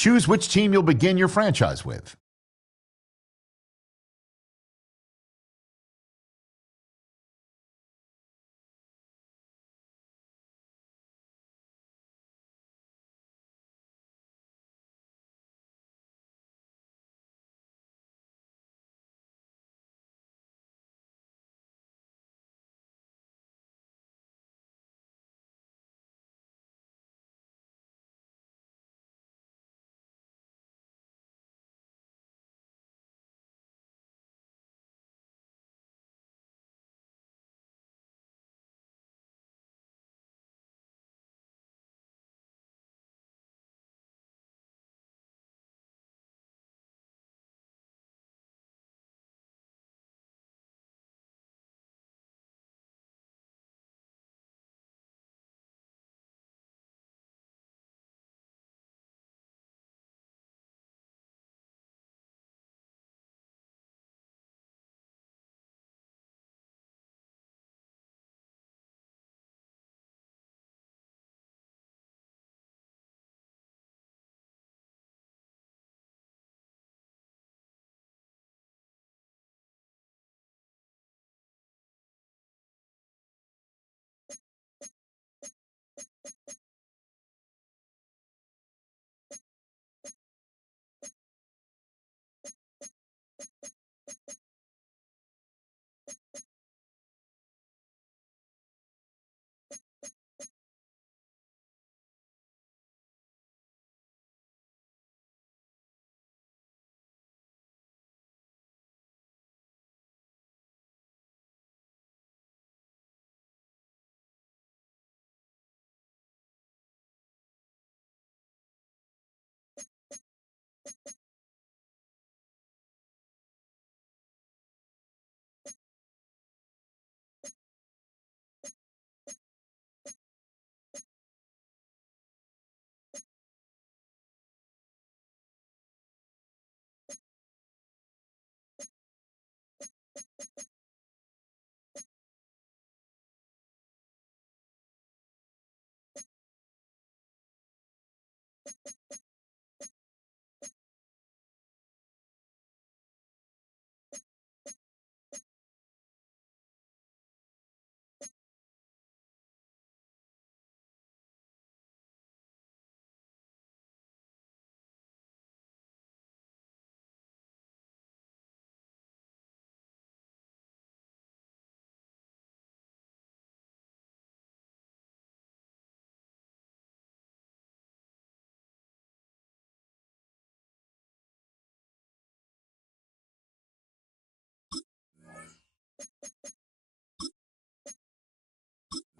Choose which team you'll begin your franchise with.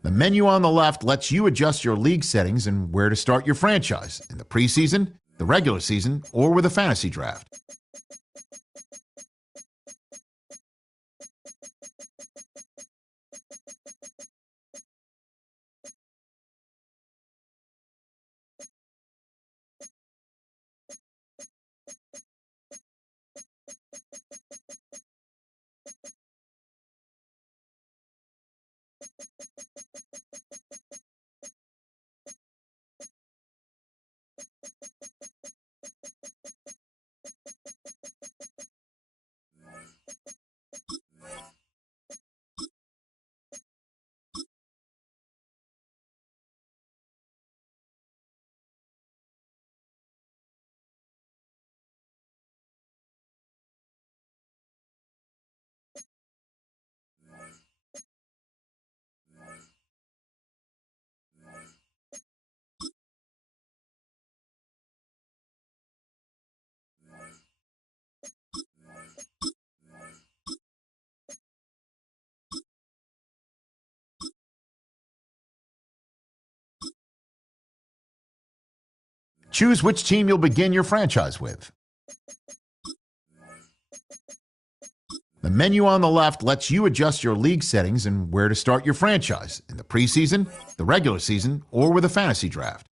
The menu on the left lets you adjust your league settings and where to start your franchise in the preseason, the regular season, or with a fantasy draft. Choose which team you'll begin your franchise with. The menu on the left lets you adjust your league settings and where to start your franchise in the preseason, the regular season, or with a fantasy draft.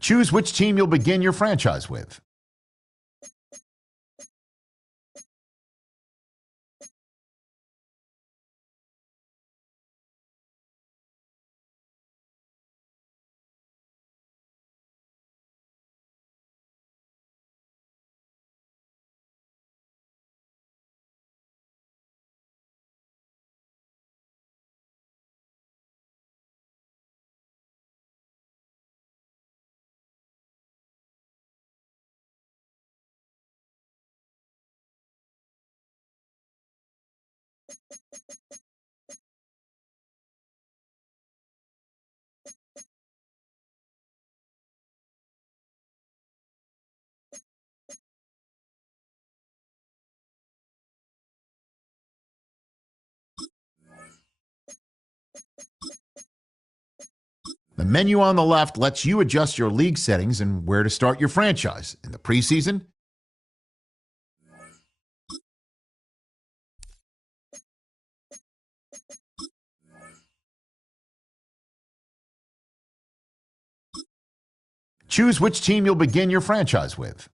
Choose which team you'll begin your franchise with. The menu on the left lets you adjust your league settings and where to start your franchise in the preseason, choose which team you'll begin your franchise with.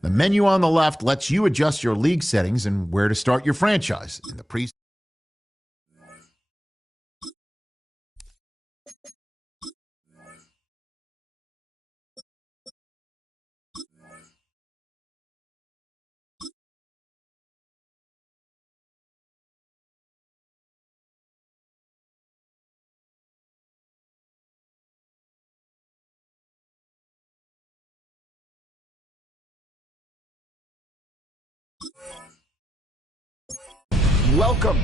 The menu on the left lets you adjust your league settings and where to start your franchise in the preseason. Welcome.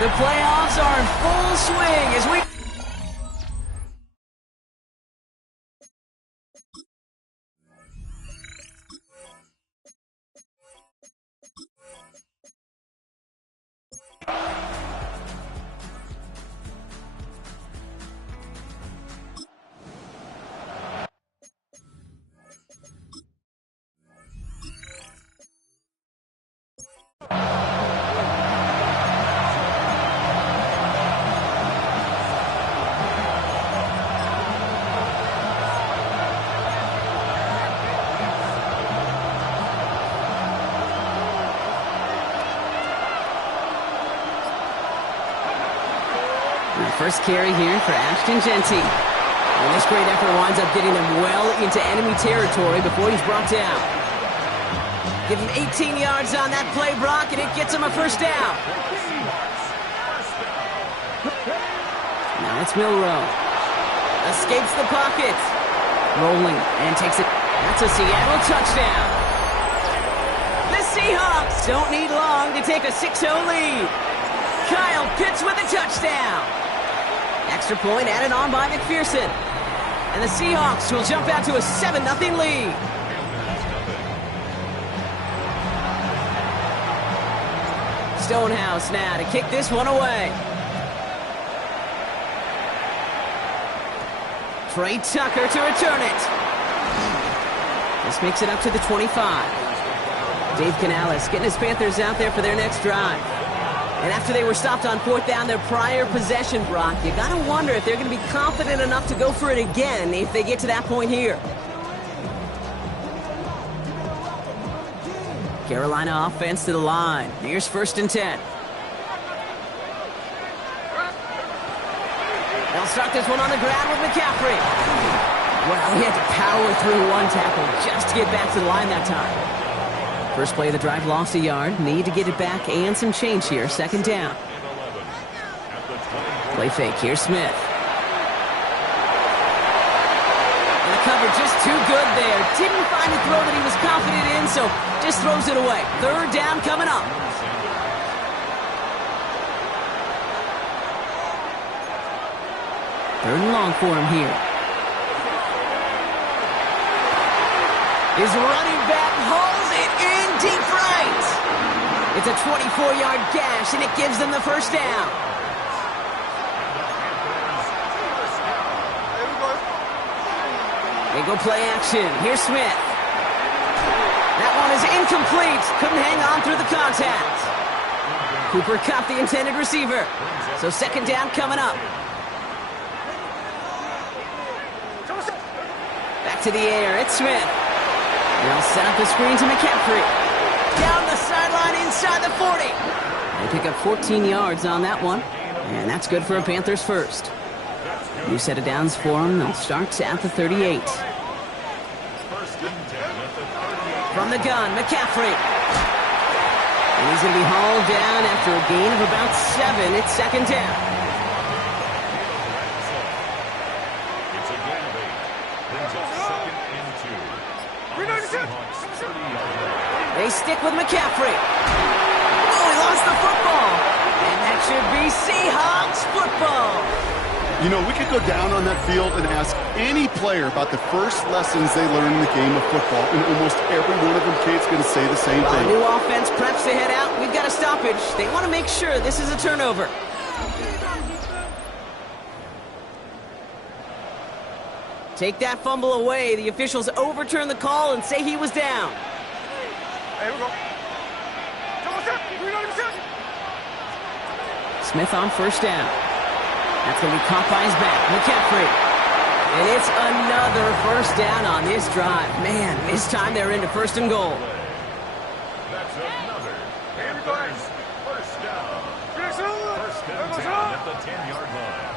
The playoffs are in full swing as we... First carry here for Ashton Genty. And this great effort winds up getting them well into enemy territory before he's brought down. Give him 18 yards on that play, Brock, and it gets him a first down. Now it's Milrow. Escapes the pocket. Rolling and takes it. That's a Seattle touchdown. The Seahawks don't need long to take a 6-0 lead. Kyle Pitts with a touchdown. Extra point added on by McPherson. And the Seahawks will jump out to a 7-0 lead. Stonehouse now to kick this one away. Trey Tucker to return it. This makes it up to the 25. Dave Canales getting his Panthers out there for their next drive. And after they were stopped on 4th down their prior possession, Brock, you got to wonder if they're going to be confident enough to go for it again if they get to that point here. Carolina offense to the line. Here's 1st and 10. They'll start this one on the ground with McCaffrey. Well, he had to power through one tackle just to get back to the line that time. First play of the drive, lost a yard. Need to get it back and some change here. 2nd down. Play fake. Here's Smith. And the cover just too good there. Didn't find a throw that he was confident in, so just throws it away. 3rd down coming up. 3rd and long for him here. His running back hauls it in deep right. It's a 24-yard gash, and it gives them the 1st down. They go play action. Here's Smith. That one is incomplete. Couldn't hang on through the contact. Cooper Kupp, the intended receiver. So 2nd down coming up. Back to the air. It's Smith. They'll set up the screen to McCaffrey. Down the sideline inside the 40. They pick up 14 yards on that one. And that's good for a Panthers 1st. New set of downs for them. They'll start at the 38. From the gun, McCaffrey. And he's going to be hauled down after a gain of about 7. It's 2nd down. They stick with McCaffrey. Oh, he lost the football. And that should be Seahawks football. You know, we could go down on that field and ask any player about the first lessons they learned in the game of football, and almost every one of them kids going to say the same While thing. the new offense preps to head out, we've got a stoppage. They want to make sure this is a turnover. Take that fumble away. The officials overturn the call and say he was down. Here we go. Smith on 1st down. That's going to be caught by his back. McCaffrey. And it's another 1st down on this drive. Man, this time they're into 1st and goal. That's another. Panthers 1st down. 1st and 10 at the 10-yard line.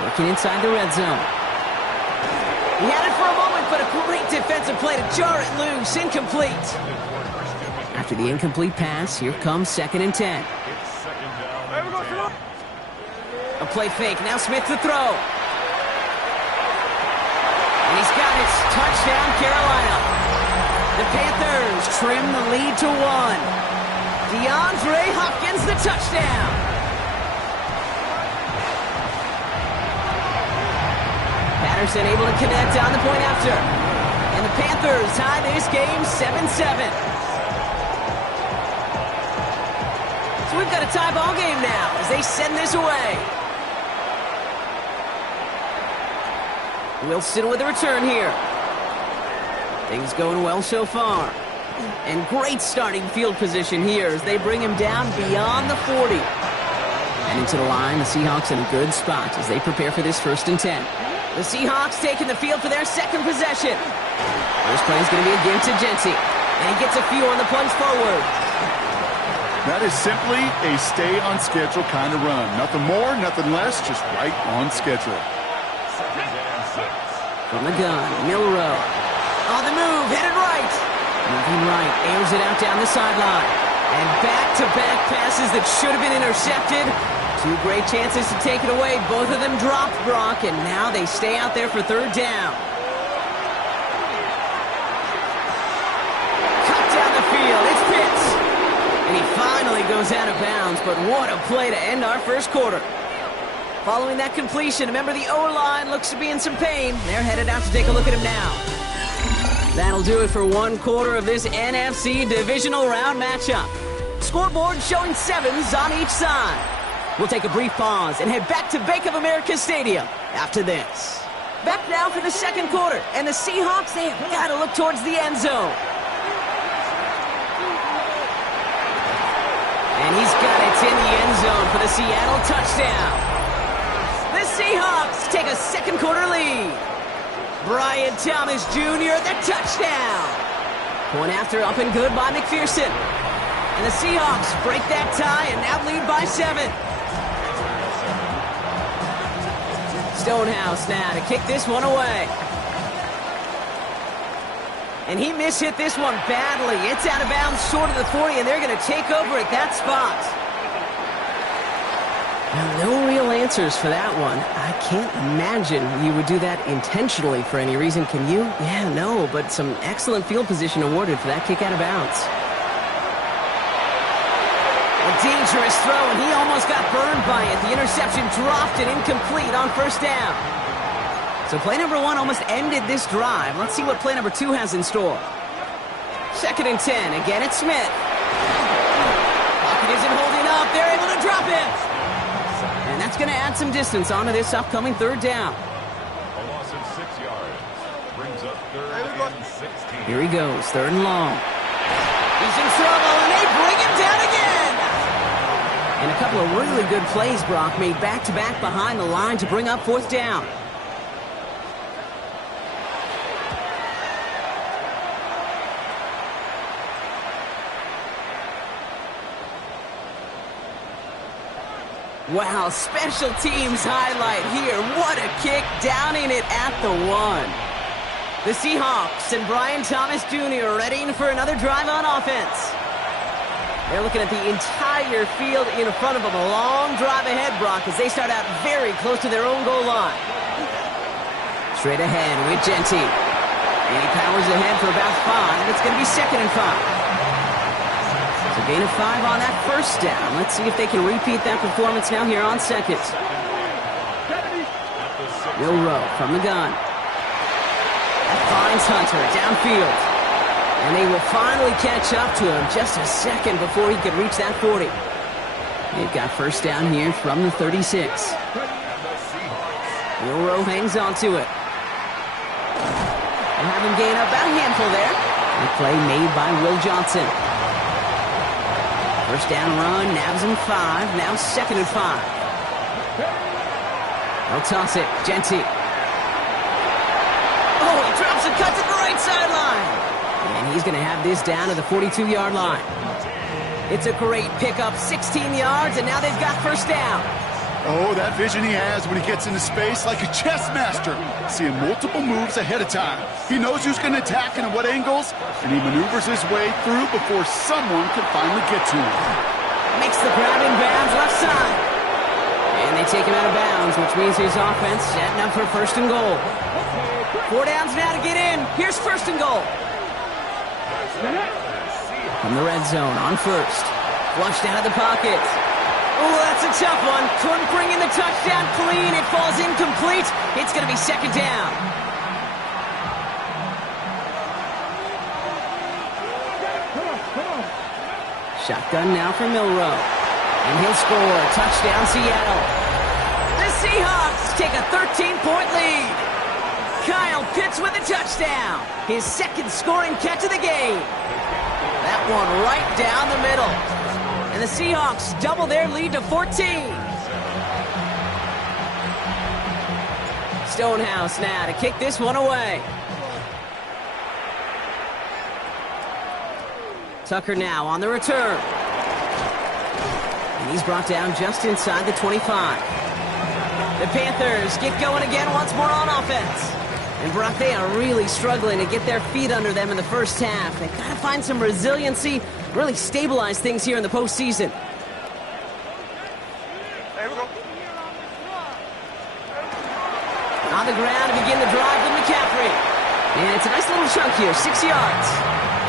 Working inside the red zone. He had it for a moment, but a great defensive play to jar it loose. Incomplete. After the incomplete pass, here comes 2nd and 10. A play fake. Now Smith to throw. And he's got it. Touchdown, Carolina. The Panthers trim the lead to 1. DeAndre Hopkins, the touchdown. Patterson able to connect on the point after. And the Panthers tie this game 7-7. So we've got a tie ball game now as they send this away. Wilson with a return here. Things going well so far. And great starting field position here as they bring him down beyond the 40. And into the line, the Seahawks in a good spot as they prepare for this 1st and 10. The Seahawks taking the field for their 2nd possession. First play is going to be a give to Jency. And he gets a few on the plunge forward. That is simply a stay-on-schedule kind of run. Nothing more, nothing less, just right on schedule. From the gun, Milrow. On the move, headed right. Moving right, airs it out down the sideline. And back-to-back passes that should have been intercepted. 2 great chances to take it away. Both of them dropped, Brock, and now they stay out there for 3rd down. Cut down the field. It's Pitts. And he finally goes out of bounds, but what a play to end our 1st quarter. Following that completion, remember the O-line looks to be in some pain. They're headed out to take a look at him now. That'll do it for 1 quarter of this NFC divisional round matchup. Scoreboard showing 7s on each side. We'll take a brief pause and head back to Bank of America Stadium after this. Back now for the second quarter, and the Seahawks, they've got to look towards the end zone. And he's got it in the end zone for the Seattle touchdown. The Seahawks take a second quarter lead. Brian Thomas Jr., the touchdown. Point after up and good by McPherson. And the Seahawks break that tie and now lead by 7. Stonehouse now to kick this one away. And he mishit this one badly. It's out of bounds short of the 40, and they're going to take over at that spot. Now, no real answers for that one. I can't imagine you would do that intentionally for any reason, can you? Yeah, no, but some excellent field position awarded for that kick out of bounds. A dangerous throw, and he almost got burned by it. The interception dropped and incomplete on first down. So play number 1 almost ended this drive. Let's see what play number 2 has in store. 2nd and 10. Again, it's Smith. Pocket isn't holding up. They're able to drop it. And that's going to add some distance onto this upcoming 3rd down. A loss of 6 yards. Brings up 3rd and 16. Here he goes, 3rd and long. He's in trouble, and they bring him down again. And a couple of really good plays, Brock, made back-to-back behind the line to bring up 4th down. Wow, special teams highlight here. What a kick, downing it at the 1. The Seahawks and Brian Thomas Jr. readying for another drive on offense. They're looking at the entire field in front of them. A long drive ahead, Brock, as they start out very close to their own goal line. Straight ahead with Genty. And he powers ahead for about 5. It's going to be 2nd and 5. So gain of 5 on that first down. Let's see if they can repeat that performance now here on 2nd. Milroe from the gun. That finds Hunter downfield. And they will finally catch up to him just a second before he could reach that 40. They've got first down here from the 36. Milroe hangs on to it. We'll have him gain up about a handful there. The play made by Will Johnson. First down run, nabs him 5. Now 2nd and 5. They'll toss it. Genty. Oh, he drops a cut to the right sideline. And he's going to have this down to the 42-yard line. It's a great pickup, 16 yards, and now they've got first down. Oh, that vision he has when he gets into space like a chess master, seeing multiple moves ahead of time. He knows who's going to attack and at what angles, and he maneuvers his way through before someone can finally get to him. Makes the grab in bounds left side. And they take him out of bounds, which means his offense setting up for 1st and goal. 4 downs now to get in. Here's 1st and goal. From the red zone on 1st. Flushed out of the pocket. Oh, that's a tough one. Couldn't bring in the touchdown clean. It falls incomplete. It's going to be 2nd down. Shotgun now for Milroe. And he'll score. Touchdown, Seattle. The Seahawks take a 13-point lead. Kyle Pitts with a touchdown. His 2nd scoring catch of the game. That one right down the middle. And the Seahawks double their lead to 14. Stonehouse now to kick this one away. Tucker now on the return. And he's brought down just inside the 25. The Panthers get going again once more on offense. And Brock, they are really struggling to get their feet under them in the first half. They've got to find some resiliency, really stabilize things here in the postseason. On the ground to begin the drive with McCaffrey. And it's a nice little chunk here, 6 yards.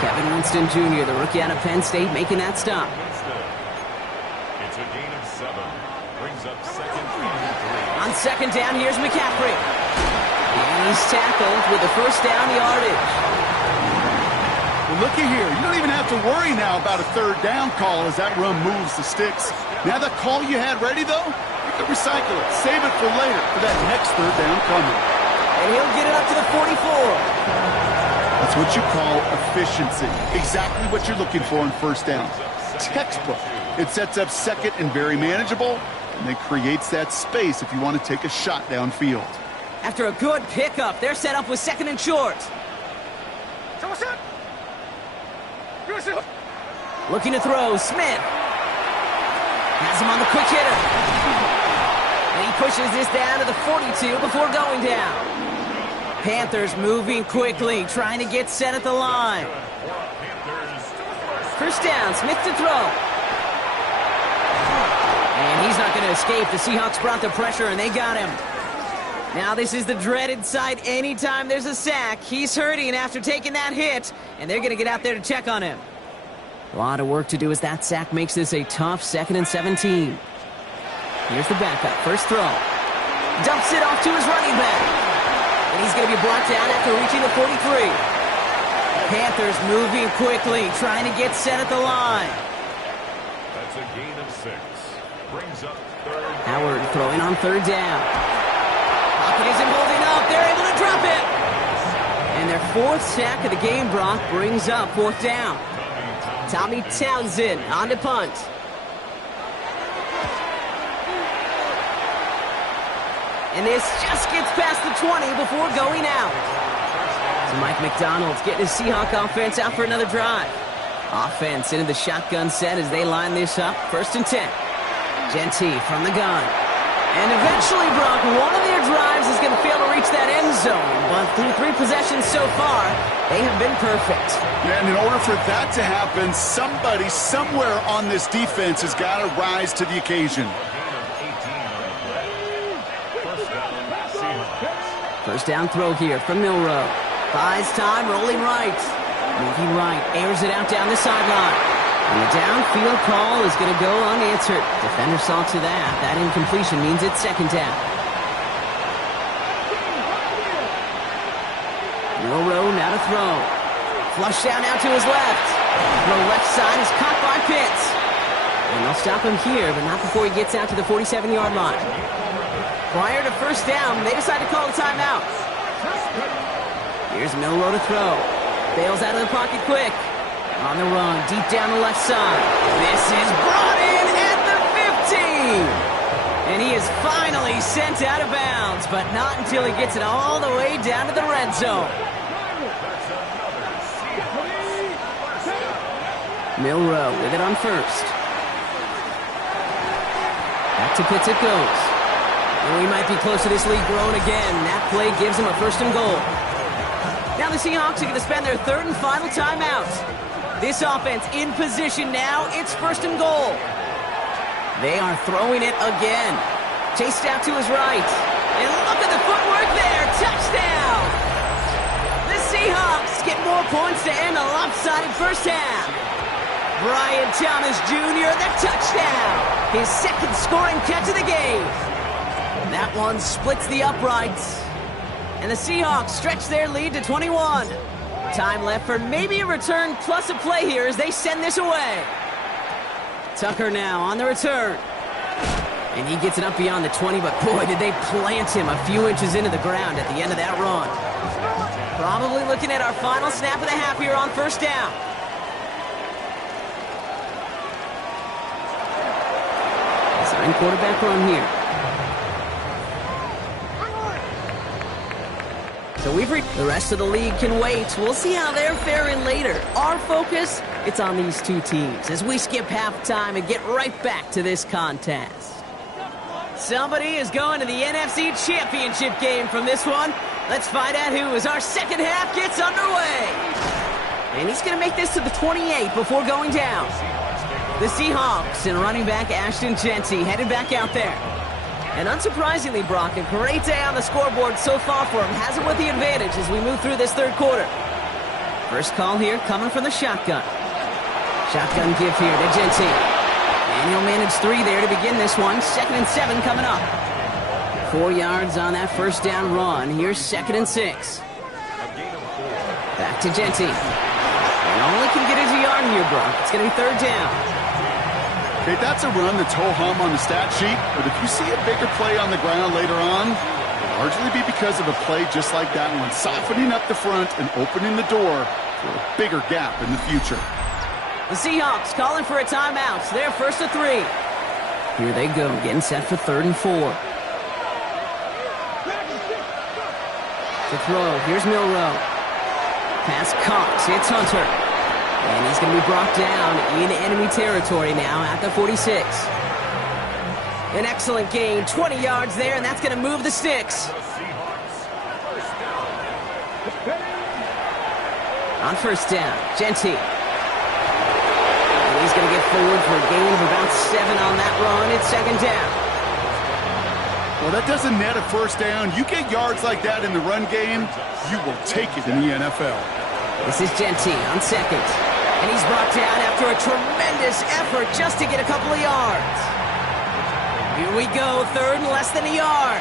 Kevin Winston Jr., the rookie out of Penn State, making that stop. It's a gain of 7. Brings up 2nd and 3. On 2nd down, here's McCaffrey. And he's tackled with the first down yardage. Well, looky here. You don't even have to worry now about a third down call as that run moves the sticks. Now that call you had ready, though, you can recycle it. Save it for later for that next third down coming. And he'll get it up to the 44. That's what you call efficiency. Exactly what you're looking for in first down. Textbook. It sets up second and very manageable, and then creates that space if you want to take a shot downfield. After a good pickup, they're set up with second and short. Looking to throw, Smith. Has him on the quick hitter. And he pushes this down to the 42 before going down. Panthers moving quickly, trying to get set at the line. First down, Smith to throw. And he's not going to escape. The Seahawks brought the pressure, and they got him. Now this is the dreaded sight anytime there's a sack. He's hurting after taking that hit, and they're going to get out there to check on him. A lot of work to do as that sack makes this a tough 2nd and 17. Here's the backup. First throw. Dumps it off to his running back. And he's going to be brought down after reaching the 43. Panthers moving quickly, trying to get set at the line. That's a gain of 6. Brings up third. Howard throwing on third down. Pocket isn't holding up. They're able to drop it. And their 4th sack of the game, Brock, brings up 4th down. Tommy Townsend on the punt. And this just gets past the 20 before going out. So Mike McDonald's getting his Seahawk offense out for another drive. Offense into the shotgun set as they line this up. 1st and 10. Genty from the gun. And eventually, Brock, one of their drives is going to fail to reach that end zone. But through 3 possessions so far, they have been perfect. Yeah, and in order for that to happen, somebody somewhere on this defense has got to rise to the occasion. First down throw here from Milroe. Buys time, rolling right. Moving right, airs it out down the sideline. And the downfield call is going to go unanswered. Defender saw to that. That incompletion means it's 2nd down. Milroe now to throw. Flush down out to his left. Throw left side is caught by Pitts. And they'll stop him here, but not before he gets out to the 47-yard line. Prior to first down, they decide to call a timeout. Here's Milroe to throw. Bails out of the pocket quick. On the run, deep down the left side. This is brought in at the 15. And he is finally sent out of bounds, but not until he gets it all the way down to the red zone. Milroe with it on first. Back to Pitts it goes. And we might be close to this lead growing again. That play gives him a 1st and goal. Now the Seahawks are going to spend their 3rd and final timeout. This offense in position now. It's 1st and goal. They are throwing it again. Chased out to his right. And look at the footwork there. Touchdown! The Seahawks get more points to end a lopsided first half. Brian Thomas Jr., the touchdown. His 2nd scoring catch of the game. That one splits the uprights. And the Seahawks stretch their lead to 21. Time left for maybe a return plus a play here as they send this away. Tucker now on the return. And he gets it up beyond the 20, but boy, did they plant him a few inches into the ground at the end of that run. Probably looking at our final snap of the half here on first down. Assigned quarterback run here. So we've reached the rest of the league can wait. We'll see how they're faring later. Our focus, it's on these 2 teams as we skip halftime and get right back to this contest. Somebody is going to the NFC Championship game from this one. Let's find out who as our second half gets underway. And he's going to make this to the 28 before going down. The Seahawks and running back Ashton Genty headed back out there. And unsurprisingly, Brock, a great day on the scoreboard so far for him. Has him with the advantage as we move through this 3rd quarter. First call here coming from the shotgun. Shotgun give here to Genty. And he'll manage 3 there to begin this one. 2nd and 7 coming up. 4 yards on that first down run. Here's 2nd and 6. Back to Genty. And Only can get his yard here, Brock. It's going to be third down. Okay, that's a run that's ho-hum on the stat sheet, but if you see a bigger play on the ground later on, it'll largely be because of a play just like that one, softening up the front and opening the door for a bigger gap in the future. The Seahawks calling for a timeout. They're first to 3. Here they go, getting set for 3rd and 4. To throw, here's Milroe. Pass Cox, it's Hunter. And he's going to be brought down in enemy territory now at the 46. An excellent gain, 20 yards there, and that's going to move the sticks. On first down, Genty. And he's going to get forward for a gain of about 7 on that run. It's 2nd down. Well, that doesn't net a first down. You get yards like that in the run game, you will take it in the NFL. This is Genty on 2nd. And he's brought down after a tremendous effort just to get a couple of yards. Here we go, 3rd and less than a yard.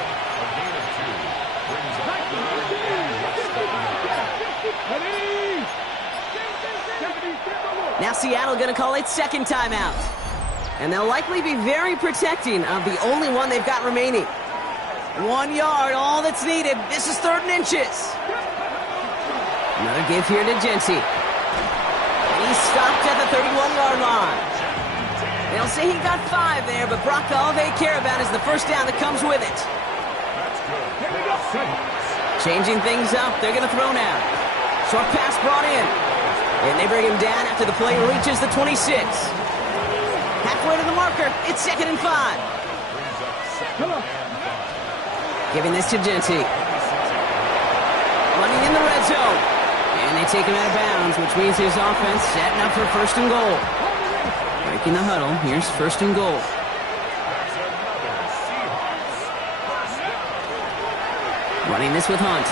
Now Seattle going to call its 2nd timeout. And they'll likely be very protecting of the only one they've got remaining. 1 yard, all that's needed. This is 3rd and inches. Another give here to Genty. And he's stopped at the 31-yard line. They'll say he got 5 there, but Brock, all they care about is the first down that comes with it. Changing things up, they're going to throw now. Short pass brought in. And they bring him down after the play reaches the 26. Halfway to the marker, it's 2nd and 5. Giving this to Genty. Running in the red zone. And they take him out of bounds, which means his offense setting up for 1st and goal. Breaking the huddle, here's 1st and goal. Running this with Hunt.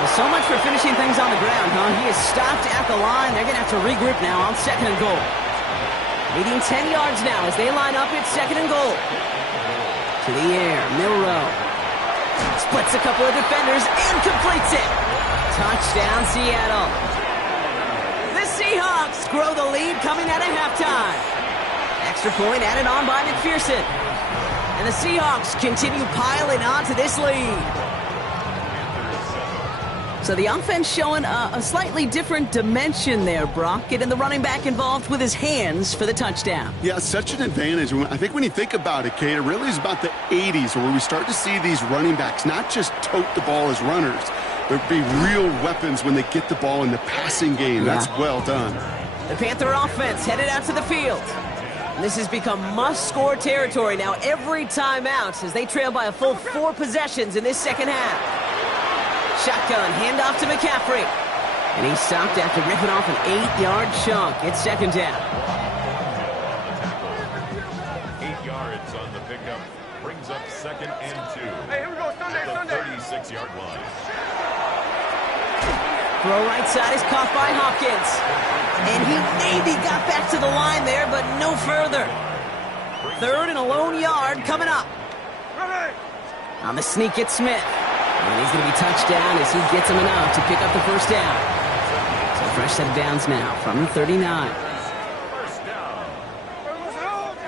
Well, so much for finishing things on the ground, huh? He is stopped at the line. They're going to have to regroup now on 2nd and goal. Leading 10 yards now as they line up. It's 2nd and goal. To the air, Milroe. Splits a couple of defenders and completes it. Touchdown, Seattle. The Seahawks grow the lead coming out of halftime. Extra point added on by McPherson. And the Seahawks continue piling on to this lead. So the offense showing a slightly different dimension there, Brock, getting the running back involved with his hands for the touchdown. Yeah, such an advantage. I think when you think about it, Kate, it really is about the 80s where we start to see these running backs not just tote the ball as runners, but be real weapons when they get the ball in the passing game. Yeah. That's well done. The Panther offense headed out to the field. And this has become must-score territory now every time out as they trail by a full 4 possessions in this second half. Shotgun, handoff to McCaffrey. And he's stopped after ripping off an 8-yard chunk. It's 2nd down. 8 yards on the pickup. Brings up 2nd and 2. Hey, here we go. Sunday. 36-yard line. Throw right side is caught by Hopkins. And he maybe got back to the line there, but no further. 3rd and a lone yard coming up. On the sneak, it's Smith. And he's going to be touched down as he gets him enough to pick up the first down. So fresh set of downs now from the 39. First down.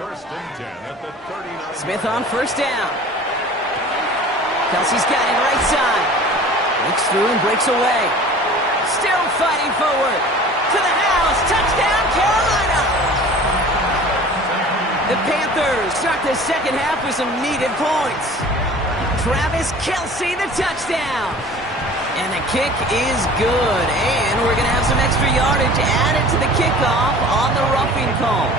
1st and 10 at the 39. Smith on first down. Kelsey's got it right side. Breaks through and breaks away. Still fighting forward. To the house. Touchdown, Carolina. The Panthers start the second half with some needed points. Travis Kelce, the touchdown. And the kick is good. And we're going to have some extra yardage added to the kickoff on the roughing call.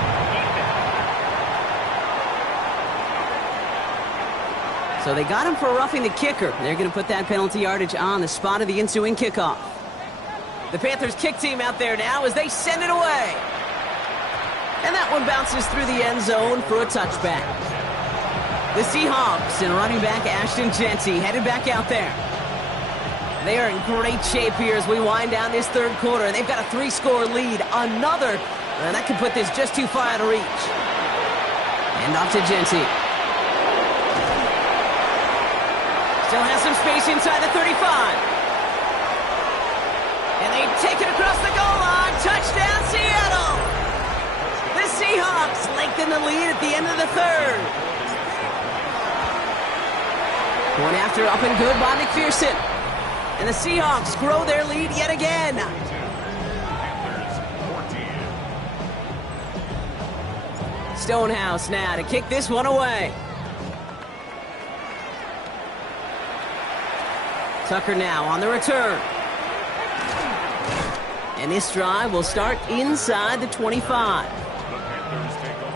So they got him for roughing the kicker. They're going to put that penalty yardage on the spot of the ensuing kickoff. The Panthers kick team out there now as they send it away. And that one bounces through the end zone for a touchback. The Seahawks and running back Ashton Genty headed back out there. They are in great shape here as we wind down this 3rd quarter. They've got a 3-score lead. Another, and that could put this just too far out of reach. And off to Genty. Still has some space inside the 35. And they take it across the goal line. Touchdown, Seattle! The Seahawks lengthen the lead at the end of the third. Point after up and good by McPherson. And the Seahawks grow their lead yet again. Stonehouse now to kick this one away. Tucker now on the return. And this drive will start inside the 25.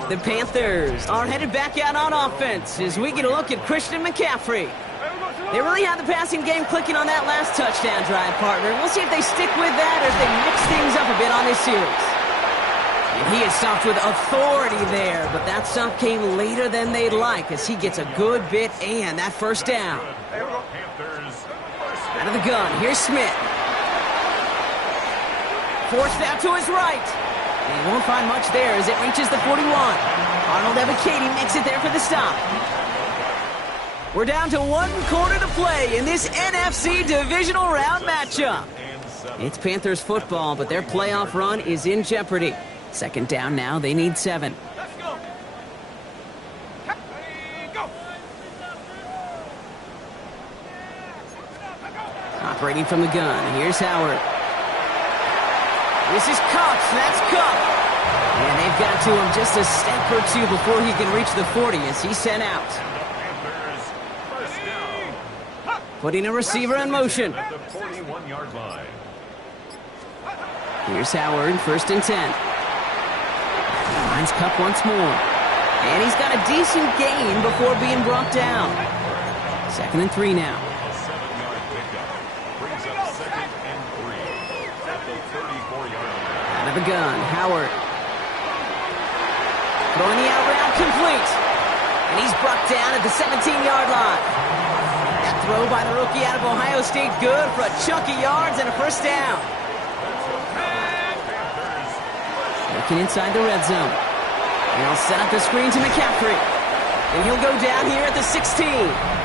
The Panthers are headed back out on offense as we get a look at Christian McCaffrey. They really had the passing game clicking on that last touchdown drive, partner. We'll see if they stick with that or if they mix things up a bit on this series. And he is stopped with authority there, but that stop came later than they'd like as he gets a good bit and that first down. Out of the gun, here's Smith. Forced out to his right. And he won't find much there as it reaches the 41. Arnold Ebiketie makes it there for the stop. We're down to 1 quarter to play in this NFC divisional round matchup. It's Panthers football, but their playoff run is in jeopardy. Second down now, they need 7. Operating from the gun, here's Howard. This is Cup, that's Cup. And they've got to him just a step or two before he can reach the 40 as he's sent out. Putting a receiver in motion. Here's Howard, 1st and 10. Finds Cup once more. And he's got a decent gain before being brought down. 2nd and 3 now. Out of the gun, Howard. Throwing the out route complete. And he's brought down at the 17-yard line. That throw by the rookie out of Ohio State, good for a chunk of yards and a first down. Looking inside the red zone. And he'll set up the screen to McCaffrey. And he'll go down here at the 16.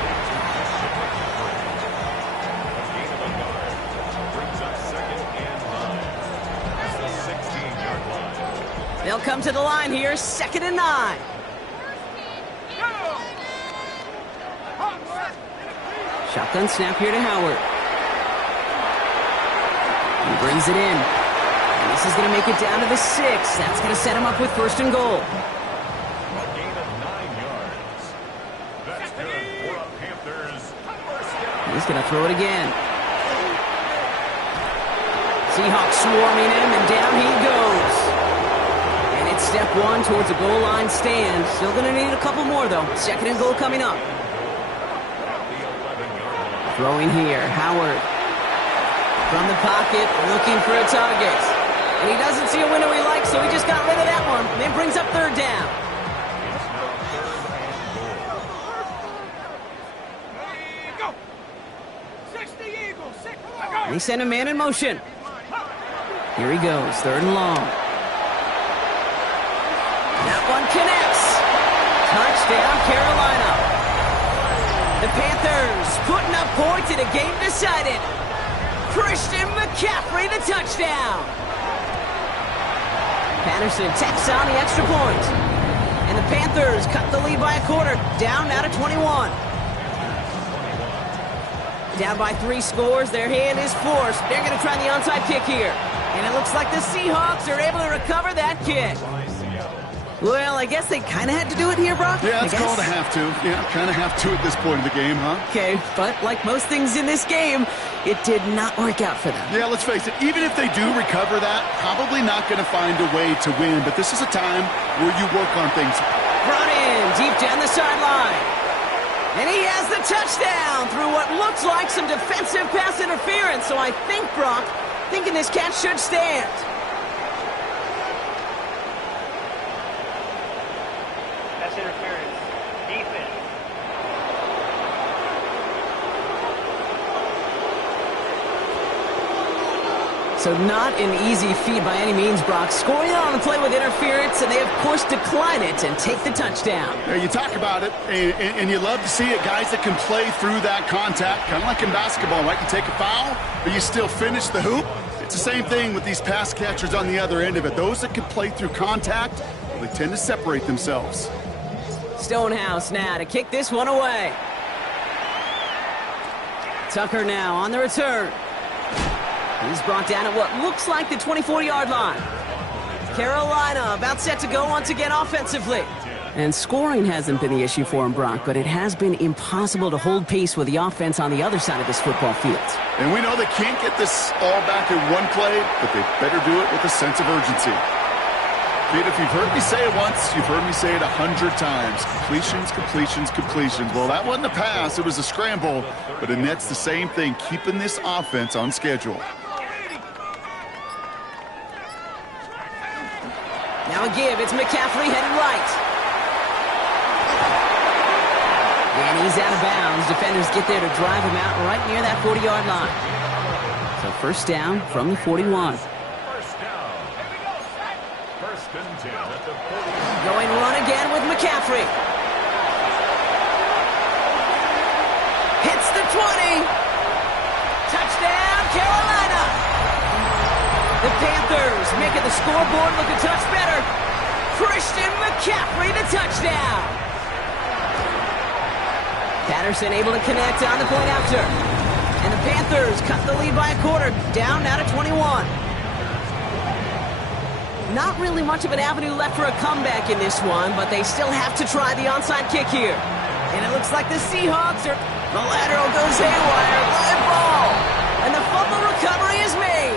They'll come to the line here, 2nd and 9. Shotgun snap here to Howard. He brings it in. And this is going to make it down to the 6. That's going to set him up with 1st and goal. A gain of 9 yards. That's good for a Panthers first down. He's going to throw it again. Seahawks swarming him, and down he goes. And it's step 1 towards a goal line stand. Still going to need a couple more, though. 2nd and goal coming up. Throwing here, Howard. From the pocket, looking for a target. And he doesn't see a window he likes, so he just got rid of that one. And then brings up 3rd down. They send a man in motion. Here he goes, 3rd and long. That one connects. Touchdown, Carolina. The Panthers putting up points in a game decided. Christian McCaffrey, the touchdown. Patterson tacks on the extra point. And the Panthers cut the lead by a quarter, down now to 21. Down by 3 scores, their hand is forced. They're going to try the onside kick here. And it looks like the Seahawks are able to recover that kick. Well, I guess they kind of had to do it here, Brock. Yeah, it's called a have to. Yeah, kind of have to at this point in the game, huh? Okay, but like most things in this game, it did not work out for them. Yeah, let's face it, even if they do recover that, probably not going to find a way to win. But this is a time where you work on things. Brought in deep down the sideline. And he has the touchdown through what looks like some defensive pass interference. So I think, Brock, thinking this catch should stand. That's interference. Defense. So not an easy feat by any means, Brock. Scoring on the play with interference, and they, of course, decline it and take the touchdown. Yeah, you talk about it, and you love to see it. Guys that can play through that contact, kind of like in basketball, right? You take a foul, but you still finish the hoop. It's the same thing with these pass catchers on the other end of it. Those that can play through contact, well, they tend to separate themselves. Stonehouse now to kick this one away. Tucker now on the return. He's brought down at what looks like the 24-yard line. Carolina about set to go once again offensively. And scoring hasn't been the issue for him, Brock, but it has been impossible to hold pace with the offense on the other side of this football field. And we know they can't get this all back in one play, but they better do it with a sense of urgency. Kid, if you've heard me say it once, you've heard me say it 100 times. Completions, completions, completions. Well, that wasn't a pass. It was a scramble. But and that's the same thing, keeping this offense on schedule. Now a give. It's McCaffrey headed right. And he's out of bounds. Defenders get there to drive him out right near that 40-yard line. So first down from the 41. First down. First and 10 at the 40. Going run again with McCaffrey. Hits the 20. Touchdown, Carolina. The Panthers making the scoreboard look a touch better. Christian McCaffrey, the touchdown. Patterson able to connect on the point after. And the Panthers cut the lead by a quarter, down now to 21. Not really much of an avenue left for a comeback in this one, but they still have to try the onside kick here. And it looks like the Seahawks are... The lateral goes haywire, live ball. And the fumble recovery is made.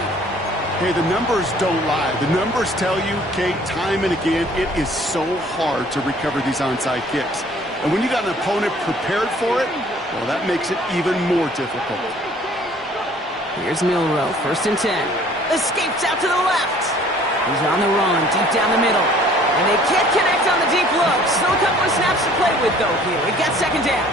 Hey, the numbers don't lie. The numbers tell you, Kate, time and again, it is so hard to recover these onside kicks. And when you got an opponent prepared for it, well, that makes it even more difficult. Here's Milroe, first and 10. Escapes out to the left. He's on the run, deep down the middle. And they can't connect on the deep look. Still a couple of snaps to play with, though, here. We got second down.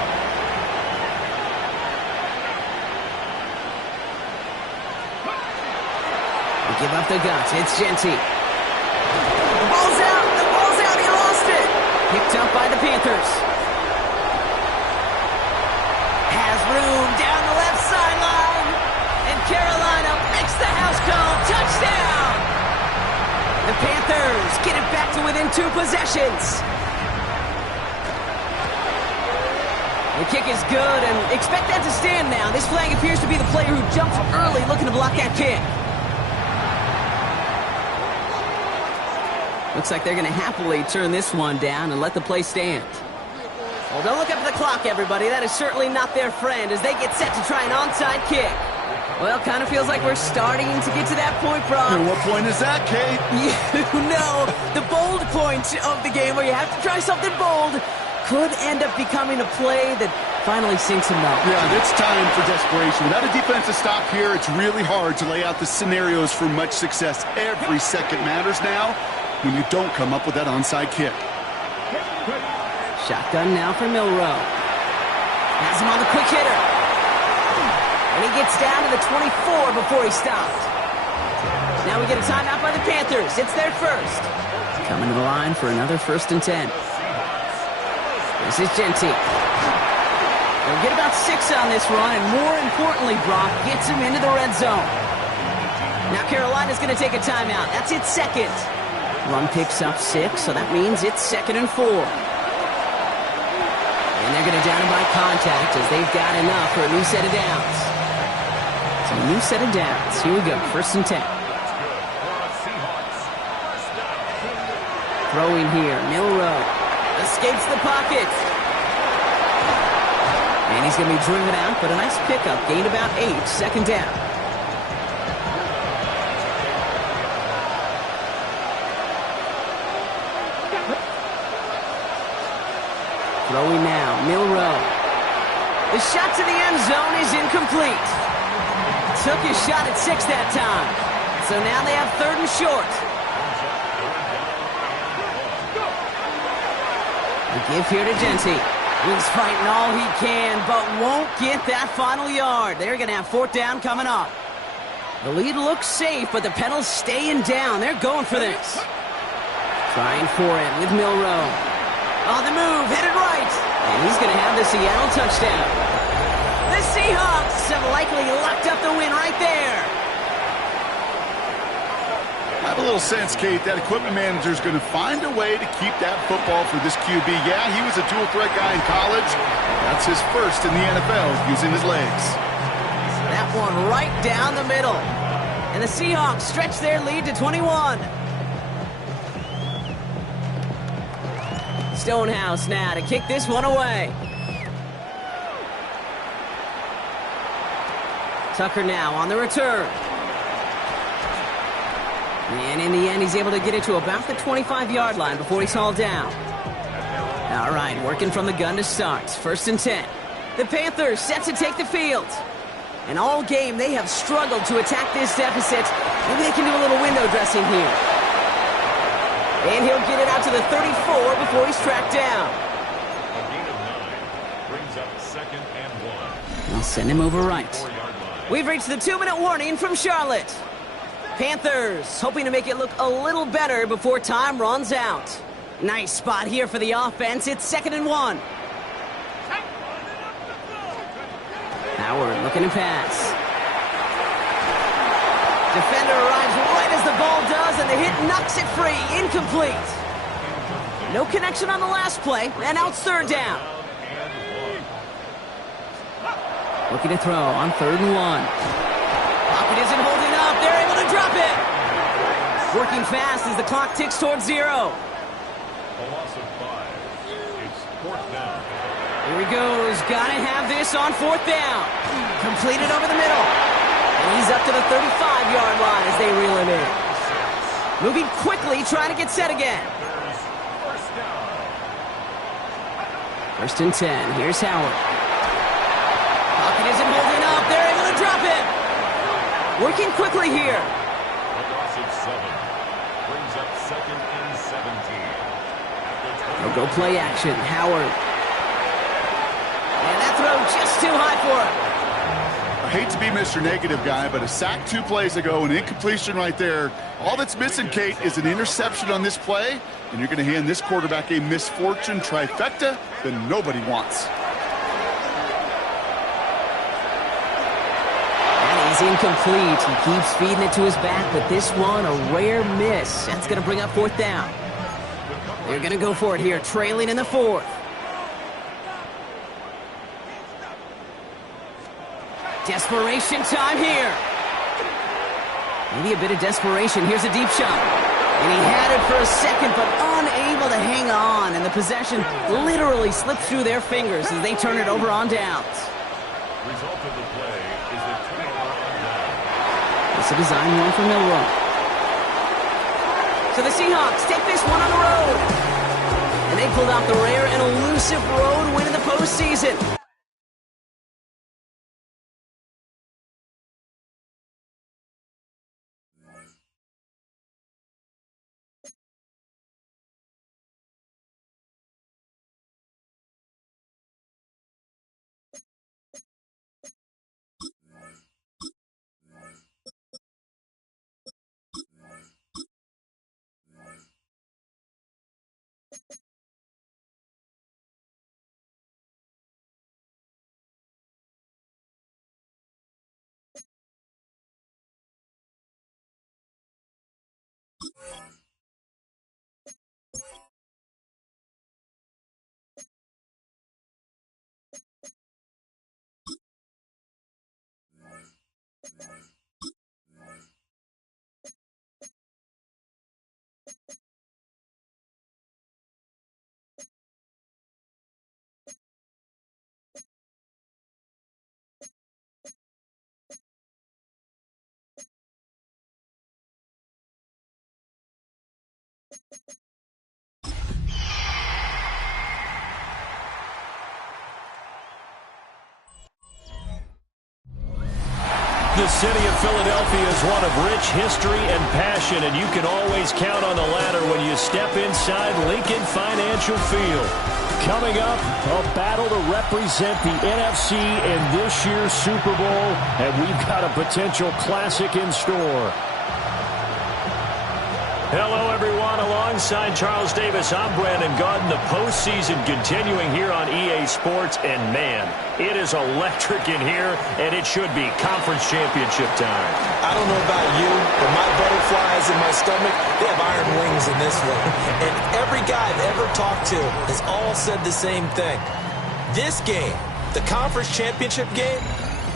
They give up the guts. It's Genty. The ball's out. The ball's out. He lost it. Picked up by the Panthers. Has room down the left sideline. And Carolina makes the house call. Touchdown. The Panthers get it back to within 2 possessions. The kick is good, and expect that to stand now. This flag appears to be the player who jumps early looking to block that kick. Looks like they're going to happily turn this one down and let the play stand. Well, don't look up at the clock, everybody. That is certainly not their friend as they get set to try an onside kick. Well, kind of feels like we're starting to get to that point, Brock. And what point is that, Kate? You know, the bold point of the game where you have to try something bold could end up becoming a play that finally sinks them up. Yeah, it's time for desperation. Without a defensive stop here, it's really hard to lay out the scenarios for much success. Every second matters now when you don't come up with that onside kick. Shotgun now for Milroe. Has him on the quick hitter. And he gets down to the 24 before he stopped. Now we get a timeout by the Panthers. It's their first. Coming to the line for another first and 10. This is Genty. They'll get about 6 on this run, and more importantly, Brock gets him into the red zone. Now Carolina's going to take a timeout. That's its second. Run picks up 6, so that means it's 2nd and 4. And they're going to down him by contact as they've got enough for a new set of downs. So a new set of downs. Here we go, first and 10. Throwing here, Milroe. Escapes the pocket. And he's going to be driven out, but a nice pickup. Gained about 8, second down. Throwing now, Milroe. The shot to the end zone is incomplete. Took his shot at 6 that time. So now they have 3rd and short. The give here to Genty. He's fighting all he can, but won't get that final yard. They're going to have 4th down coming up. The lead looks safe, but the pedals staying down. They're going for this. Trying for it with Milroe. On the move, headed right. And he's going to have the Seattle touchdown. The Seahawks have likely locked up the win right there. I have a little sense, Kate, that equipment manager is going to find a way to keep that football for this QB. Yeah, he was a dual-threat guy in college. That's his first in the NFL, using his legs. That one right down the middle. And the Seahawks stretch their lead to 21. Stonehouse now to kick this one away. Tucker now on the return. And in the end, he's able to get it to about the 25-yard line before he's hauled down. All right, working from the gun to start. 1st and 10. The Panthers set to take the field. And all game, they have struggled to attack this deficit. Maybe they can do a little window dressing here. And he'll get it out to the 34 before he's tracked down. A gain of 9 brings up 2nd and 1. I'll send him over right. We've reached the 2-minute warning from Charlotte. Panthers hoping to make it look a little better before time runs out. Nice spot here for the offense. It's 2nd and 1. Howard looking to pass. Defender arrives right as the ball does, and the hit knocks it free. Incomplete. No connection on the last play, and now it's 3rd down. Looking to throw on 3rd and 1. Pocket isn't holding up. They're able to drop it. Working fast as the clock ticks towards 0. A loss of 5. It's 4th down. Here he goes. Gotta have this on 4th down. Completed over the middle. And he's up to the 35-yard line as they reel him in. Moving quickly, trying to get set again. 1st and 10. Here's Howard. Pocket isn't holding up. They're able to drop it. Working quickly here. A loss of 7 brings up 2nd and 17. They'll go play action. Howard. And that throw just too high for him. I hate to be Mr. Negative guy, but a sack 2 plays ago, an incompletion right there. All that's missing, Kate, is an interception on this play, and you're going to hand this quarterback a misfortune trifecta that nobody wants. He's incomplete. He keeps feeding it to his back, but this one, a rare miss. That's going to bring up 4th down. They're going to go for it here, trailing in the 4th. Desperation time here. Maybe a bit of desperation. Here's a deep shot. And he had it for a second, but unable to hang on. And the possession literally slipped through their fingers as they turn it over on downs. Result of the play is a turnover on down. It's a design one for Milroe. So the Seahawks take this one on the road. And they pulled out the rare and elusive road win in the postseason. The city of Philadelphia is one of rich history and passion, and you can always count on the ladder when you step inside Lincoln Financial Field. Coming up, a battle to represent the NFC in this year's Super Bowl, and we've got a potential classic in store. Hello, everyone. Alongside Charles Davis, I'm Brandon Gaudin. The postseason continuing here on EA Sports. And, man, it is electric in here, and it should be conference championship time. I don't know about you, but my butterflies in my stomach, they have iron wings in this one. And every guy I've ever talked to has all said the same thing. This game, the conference championship game,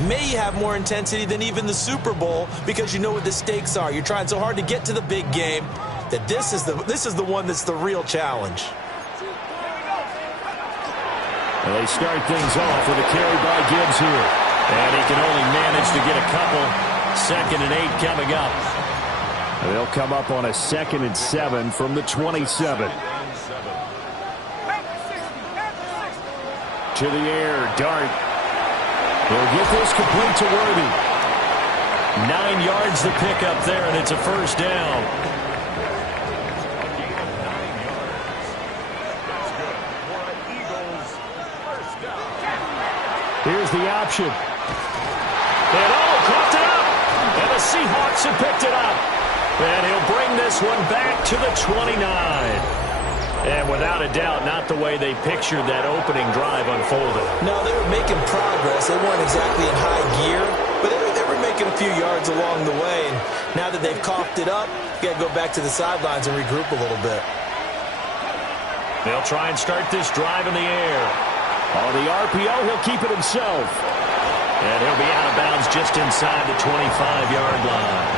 may have more intensity than even the Super Bowl because you know what the stakes are. You're trying so hard to get to the big game that this is the one that's the real challenge. Well, they start things off with a carry by Gibbs here. And he can only manage to get a couple. 2nd and 8 coming up. They'll come up on a 2nd and 7 from the 27. To the air, Dart. He'll get this complete to Worthy. 9 yards to pick up there, and it's a first down. Here's the option. And coughed it up. And the Seahawks have picked it up. And he'll bring this one back to the 29. And without a doubt, not the way they pictured that opening drive unfolded. No, they were making progress. They weren't exactly in high gear, but they were making a few yards along the way. And now that they've coughed it up, you got to go back to the sidelines and regroup a little bit. They'll try and start this drive in the air. On the RPO, he'll keep it himself. And he'll be out of bounds just inside the 25-yard line.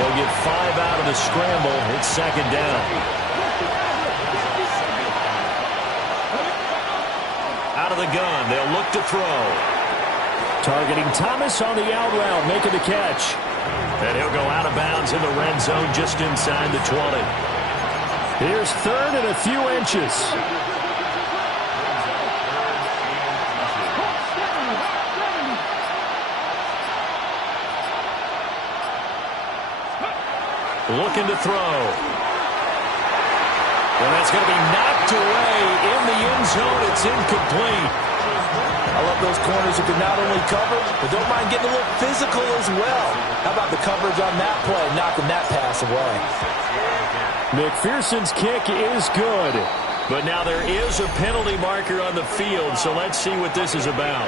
He'll get 5 out of the scramble. It's 2nd down. Out of the gun, they'll look to throw. Targeting Thomas on the out route, making the catch. And he'll go out of bounds in the red zone just inside the 20. Here's 3rd and a few inches. Looking to throw. And that's going to be knocked away in the end zone. It's incomplete. I love those corners who can not only cover, but don't mind getting a little physical as well. How about the coverage on that play, knocking that pass away? McPherson's kick is good. But now there is a penalty marker on the field, so let's see what this is about.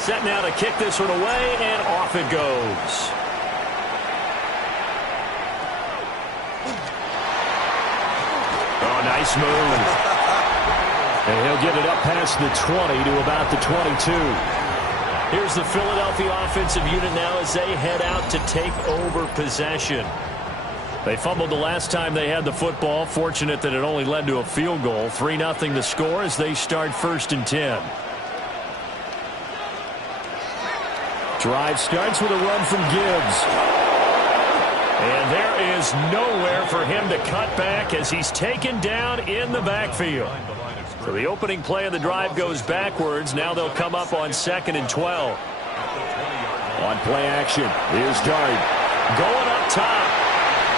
Set now to kick this one away, and off it goes. Oh, nice move. And he'll get it up past the 20 to about the 22. Here's the Philadelphia offensive unit now as they head out to take over possession. They fumbled the last time they had the football. Fortunate that it only led to a field goal. 3-0 the score as they start 1st and 10. Drive starts with a run from Gibbs. And there is nowhere for him to cut back as he's taken down in the backfield. So the opening play of the drive goes backwards. Now they'll come up on 2nd and 12. On play action, here's Dart. Going up top.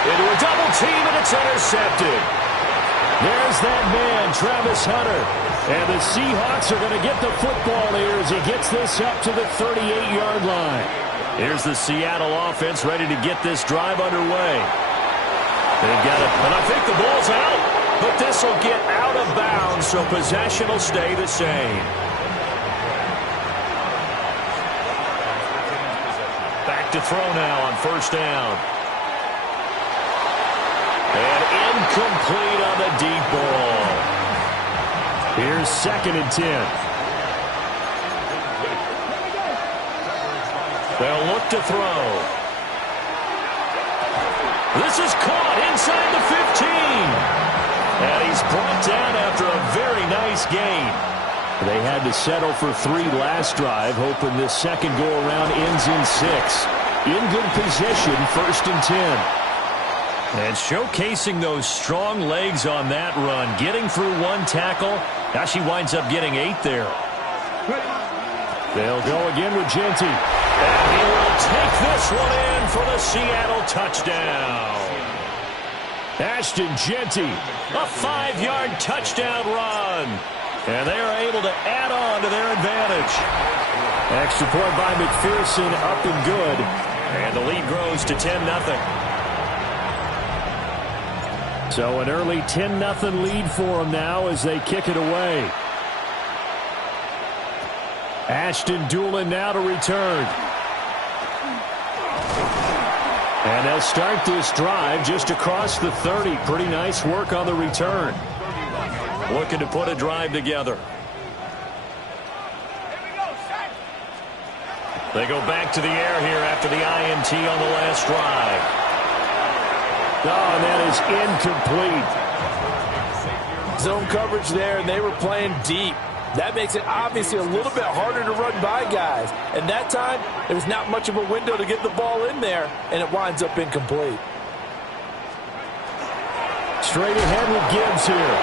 Into a double team, and it's intercepted. There's that man, Travis Hunter. And the Seahawks are going to get the football here as he gets this up to the 38-yard line. Here's the Seattle offense ready to get this drive underway. They've got it, and I think the ball's out. But this will get out of bounds, so possession will stay the same. Back to throw now on 1st down. And incomplete on the deep ball. Here's 2nd and 10. They'll look to throw. This is caught inside the 15. And he's brought down after a very nice gain. They had to settle for 3 last drive, hoping this second go-around ends in 6. In good position, 1st and 10. And showcasing those strong legs on that run, getting through 1 tackle. Now she winds up getting 8 there. They'll go again with Genty. And he will take this one in for the Seattle touchdown. Ashton Genty, a 5-yard touchdown run. And they are able to add on to their advantage. Extra point by McPherson, up and good. And the lead grows to 10-0. So an early 10-0 lead for them now as they kick it away. Ashton Doolin now to return. And they'll start this drive just across the 30. Pretty nice work on the return. Looking to put a drive together. They go back to the air here after the INT on the last drive. Oh, and that is incomplete. Zone coverage there, and they were playing deep. That makes it obviously a little bit harder to run by guys. And that time, there was not much of a window to get the ball in there, and it winds up incomplete. Straight ahead with Gibbs here.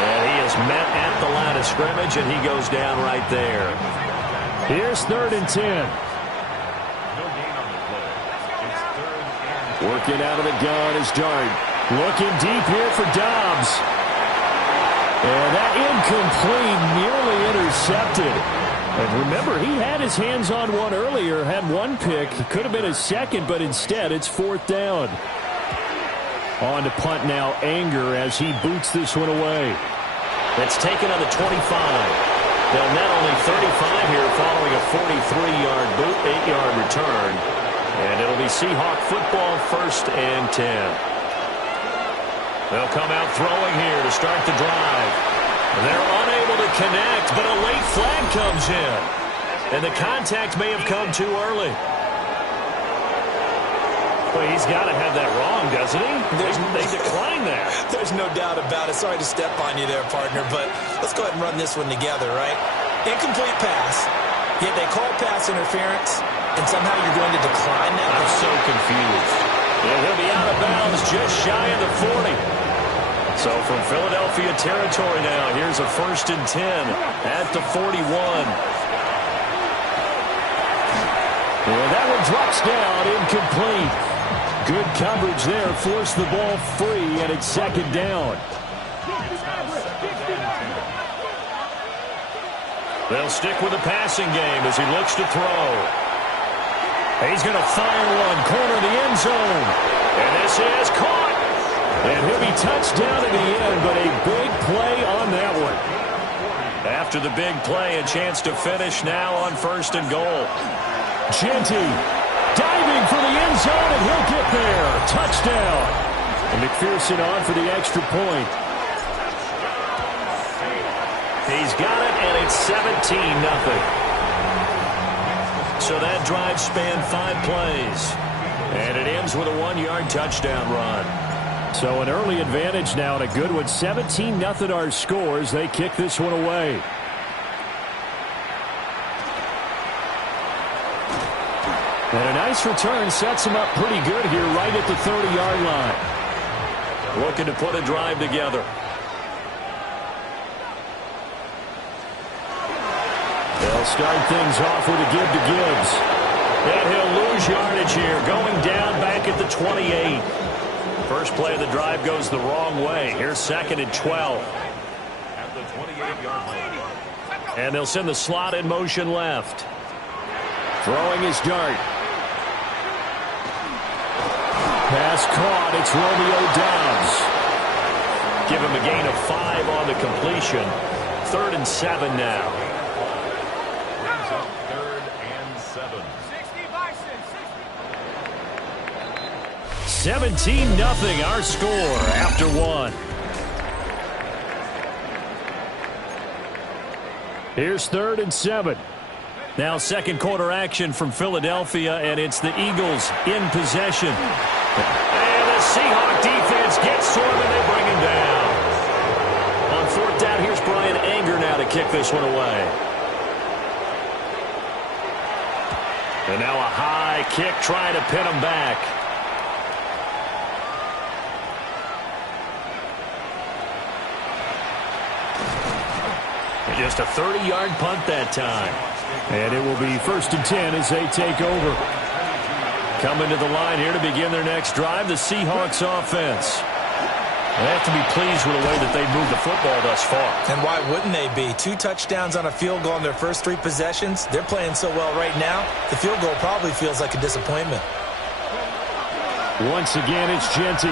And he is met at the line of scrimmage, and he goes down right there. Here's 3rd and 10. Working out of the gun is Dart. Looking deep here for Dobbs. And that incomplete, nearly intercepted. And remember, he had his hands on one earlier, had one pick. It could have been his second, but instead it's 4th down. On to punt now, Anger, as he boots this one away. That's taken on the 25. They'll net only 35 here following a 43-yard boot, 8-yard return. And it'll be Seahawk football, 1st and 10. They'll come out throwing here to start the drive. They're unable to connect, but a late flag comes in. And the contact may have come too early. Well, he's got to have that wrong, doesn't he? They decline that. There's no doubt about it. Sorry to step on you there, partner, but let's go ahead and run this one together, right? Incomplete pass, yet they call pass interference, and somehow you're going to decline that? I'm so confused. Yeah, he'll be out of bounds just shy of the 40. So from Philadelphia territory now, here's a 1st and 10 at the 41. And that one drops down, incomplete. Good coverage there, forced the ball free, and it's 2nd down. They'll stick with the passing game as he looks to throw. He's going to fire one, corner of the end zone. And this is caught. And he'll be touched down at the end, but a big play on that one. After the big play, a chance to finish now on 1st and goal. Genty diving for the end zone, and he'll get there. Touchdown. And McPherson on for the extra point. He's got it, and it's 17-0. So that drive spanned 5 plays. And it ends with a 1-yard touchdown run. So an early advantage now, and a good one. 17-0 our scores. They kick this one away. And a nice return sets him up pretty good here right at the 30-yard line. Looking to put a drive together. They'll start things off with a give to Gibbs. And he'll lose yardage here, going down back at the 28. First play of the drive goes the wrong way. Here's 2nd and 12. At the 28-yard line. And they'll send the slot in motion left. Throwing his Dart. Pass caught. It's Romeo Dobbs. Give him a gain of 5 on the completion. 3rd and 7 now. 3rd and 7. 17-0 our score after 1. Here's 3rd and 7. Now 2nd quarter action from Philadelphia, and it's the Eagles in possession. And the Seahawk defense gets to him, and they bring him down. On 4th down, here's Brian Anger now to kick this one away. And now a high kick trying to pin him back. And just a 30-yard punt that time. And it will be 1st and 10 as they take over. Coming to the line here to begin their next drive, the Seahawks offense. They have to be pleased with the way that they've moved the football thus far. And why wouldn't they be? 2 touchdowns on a field goal in their first 3 possessions. They're playing so well right now, the field goal probably feels like a disappointment. Once again, it's Genty.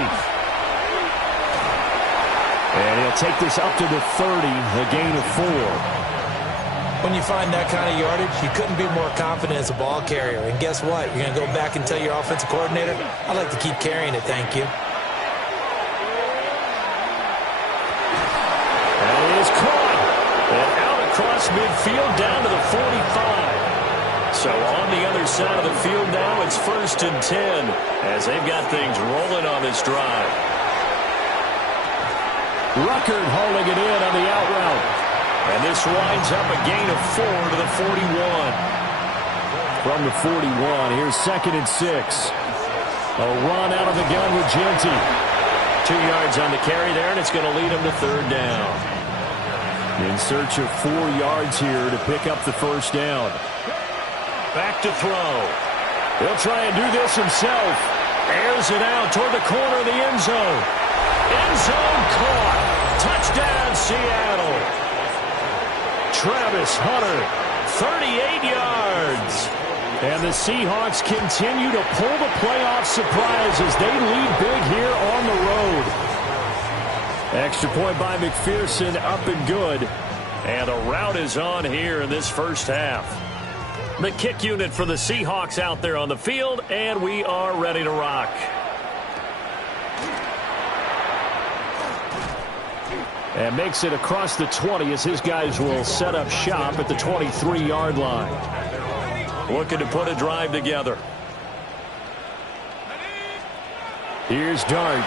And he'll take this up to the 30, a gain of 4. When you find that kind of yardage, you couldn't be more confident as a ball carrier. And guess what? You're going to go back and tell your offensive coordinator, I'd like to keep carrying it, thank you. And it is caught. And out across midfield down to the 45. So on the other side of the field now, it's 1st and 10 as they've got things rolling on this drive. Ruckert holding it in on the out route. And this winds up a gain of 4 to the 41. From the 41, here's 2nd and 6. A run out of the gun with Genty. 2 yards on the carry there, and it's going to lead him to 3rd down. In search of 4 yards here to pick up the 1st down. Back to throw. He'll try and do this himself. Airs it out toward the corner of the end zone. End zone caught. Touchdown, Seattle. Travis Hunter, 38 yards. And the Seahawks continue to pull the playoff surprise as they lead big here on the road. Extra point by McPherson, up and good. And the route is on here in this first half. The kick unit for the Seahawks out there on the field, and we are ready to rock. And makes it across the 20 as his guys will set up shop at the 23-yard line. Looking to put a drive together. Here's Dart.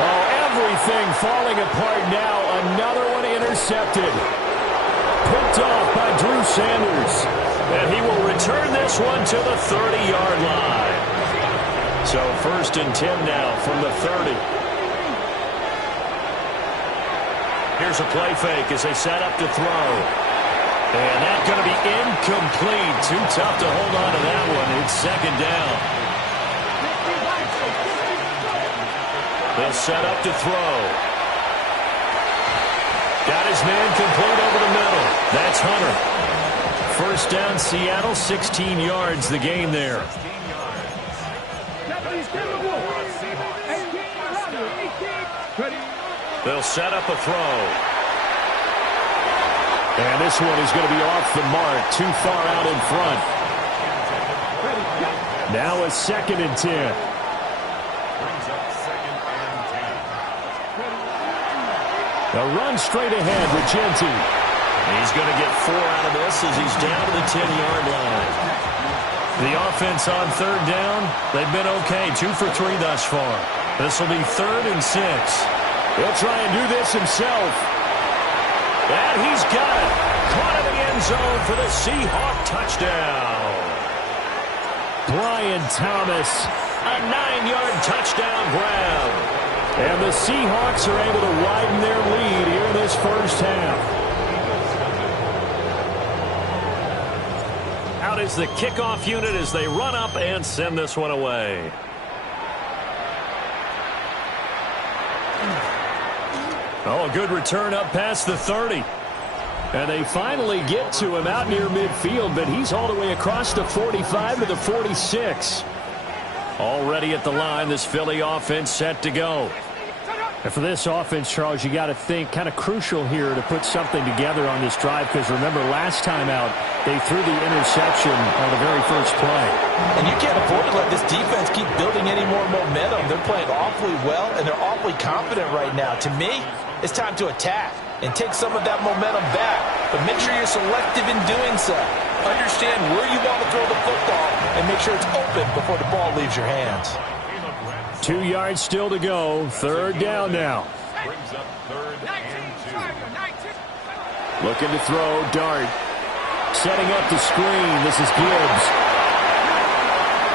Oh, everything falling apart now. Another one intercepted. Picked off by Drew Sanders. And he will return this one to the 30-yard line. So 1st and 10 now from the 30. Here's a play fake as they set up to throw. And that's going to be incomplete. Too tough to hold on to that one. It's 2nd down. They'll set up to throw. Got his man complete over the middle. That's Hunter. 1st down, Seattle, 16 yards the gain there. They'll set up a throw. And this one is going to be off the mark, too far out in front. Now a 2nd and 10. A run straight ahead with Genty. He's going to get 4 out of this as he's down to the 10-yard line. The offense on 3rd down, they've been okay. 2 for 3 thus far. This will be 3rd and 6. He'll try and do this himself. And he's got it. Caught in the end zone for the Seahawk touchdown. Brian Thomas, a 9-yard touchdown grab. And the Seahawks are able to widen their lead here in this first half. Out is the kickoff unit as they run up and send this one away. Oh, a good return up past the 30. And they finally get to him out near midfield, but he's all the way across the 45 to the 46. Already at the line, this Philly offense set to go. And for this offense, Charles, you got to think kind of crucial here to put something together on this drive, because remember last time out, they threw the interception on the very first play. And you can't afford to let this defense keep building any more momentum. They're playing awfully well, and they're awfully confident right now. To me, it's time to attack and take some of that momentum back. But make sure you're selective in doing so. Understand where you want to throw the football and make sure it's open before the ball leaves your hands. 2 yards still to go. 3rd down now. Brings up 3rd and 2. Looking to throw. Dart. Setting up the screen. This is Gibbs.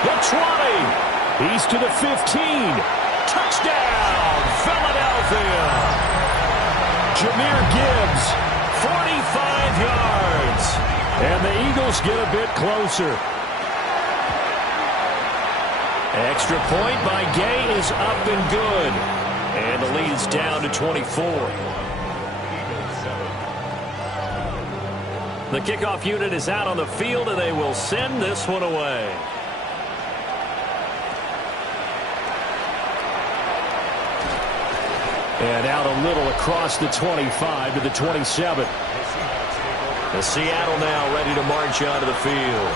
The 20. He's to the 15. Touchdown, Philadelphia. Jahmyr Gibbs, 45 yards. And the Eagles get a bit closer. Extra point by Gay is up and good. And the lead is down to 24. The kickoff unit is out on the field, and they will send this one away. And out a little across the 25 to the 27. The Seattle now ready to march onto the field.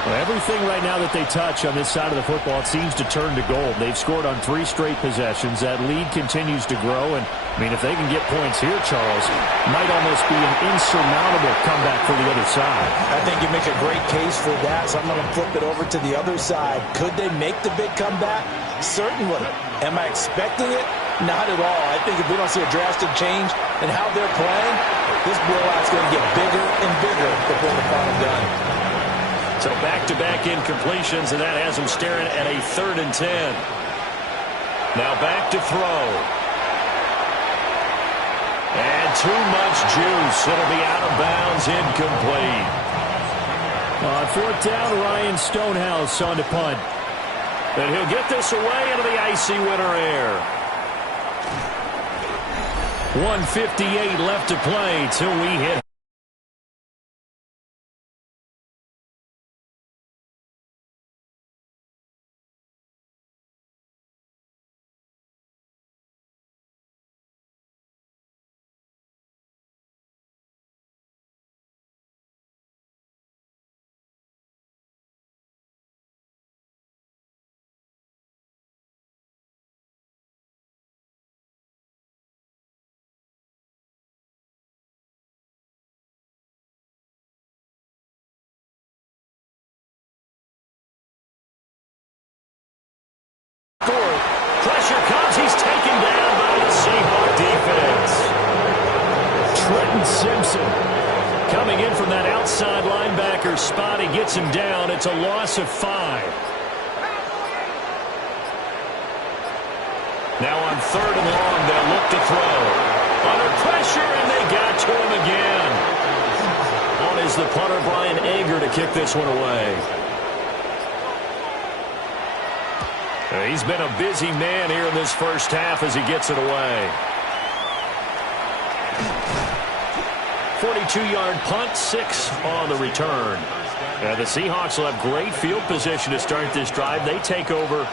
Well, everything right now that they touch on this side of the football, it seems to turn to gold. They've scored on 3 straight possessions. That lead continues to grow. And, I mean, if they can get points here, Charles, might almost be an insurmountable comeback for the other side. I think you make a great case for that, so I'm going to flip it over to the other side. Could they make the big comeback? Certainly. Am I expecting it? Not at all. I think if we don't see a drastic change in how they're playing, this blowout's going to get bigger and bigger before the final done. So back-to-back incompletions, and that has them staring at a 3rd and 10. Now back to throw. And too much juice. It'll be out of bounds, incomplete. On 4th down, Ryan Stonehouse on to punt. And he'll get this away into the icy winter air. 1:58 left to play till we hit. Pressure comes. He's taken down by the Seahawks defense. Trenton Simpson coming in from that outside linebacker spot. He gets him down. It's a loss of 5. Now on 3rd and long, they'll look to throw. Under pressure, and they got to him again. On is the punter, Brian Ager, to kick this one away. He's been a busy man here in this first half as he gets it away. 42-yard punt, 6 on the return. The Seahawks will have great field position to start this drive. They take over